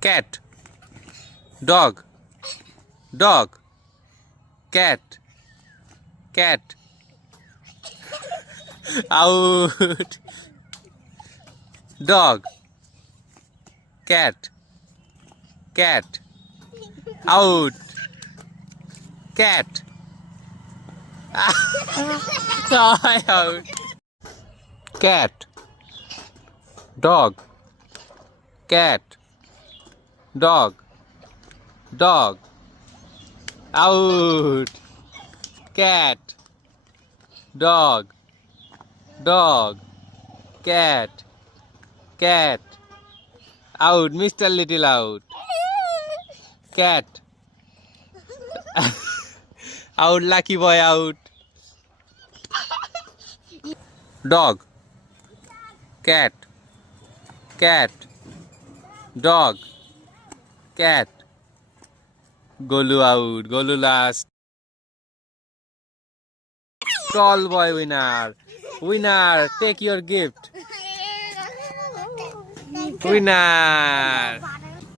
cat, dog, dog, cat, cat. Out. Dog, cat, cat. Out. Cat. Out. Cat, dog, cat, dog, dog. Out. Cat, dog, dog, cat, cat. Out, Mr. Little out. Cat. Out, lucky boy out. Dog, cat, cat, dog, cat. Golu out, Golu last. Tall boy winner. Winner, take your gift. Winner.